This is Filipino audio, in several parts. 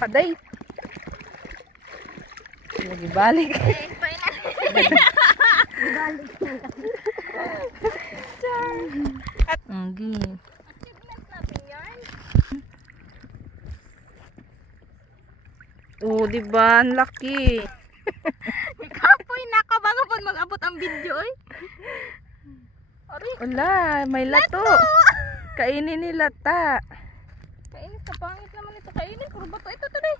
Paday. Lagi balik. Anggi. Oh, di ba? Ang laki. Kapoy nakabago pag mag-abot ang video eh. Wala, may lato. Kainin ni lata. Kainis ka, pangit naman ito. Kainin, puro bato. Ito, today.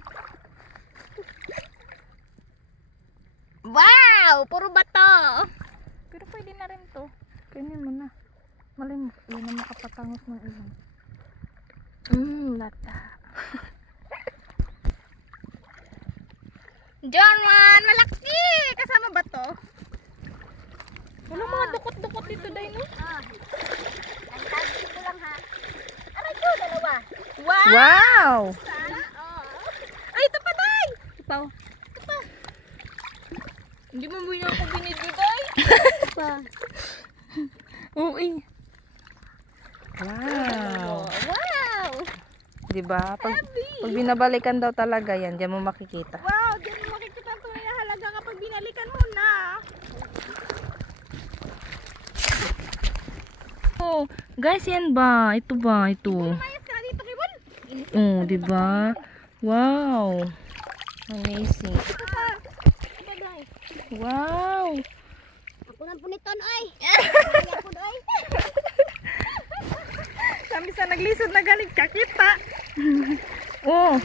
Wow! Puro bato. Pero pwede na rin to. Kainin mo na. Malay mo. Yun ang makapatangos ng ilang. Lata. Jorman, malaki! Kasama ba to? Wala mga dukot-dukot dito, day, no? Ang tagin ko lang, ha? Aray ko, dalawa. Wow! Wow! Sana, ay, ito pa, day! Ito pa, ito pa. Hindi mo muna ako binidyo, day. Ito pa. Uy. Wow. Wow! Diba? Pag binabalikan daw talaga yan, diyan mo makikita. Wow! Diyan mo makikita ang tunay na halaga kapag binalikan mo na. Oh, guys, yan ba? Ito ba? Ito. Mayas ka na dito, Kibon. Oh, diba? Wow. Amazing. Ito pa. Ito, day. Wow. Ako nang puniton, ay. Ako, ay. Sabi sa naglisod na galing kakita. Oh,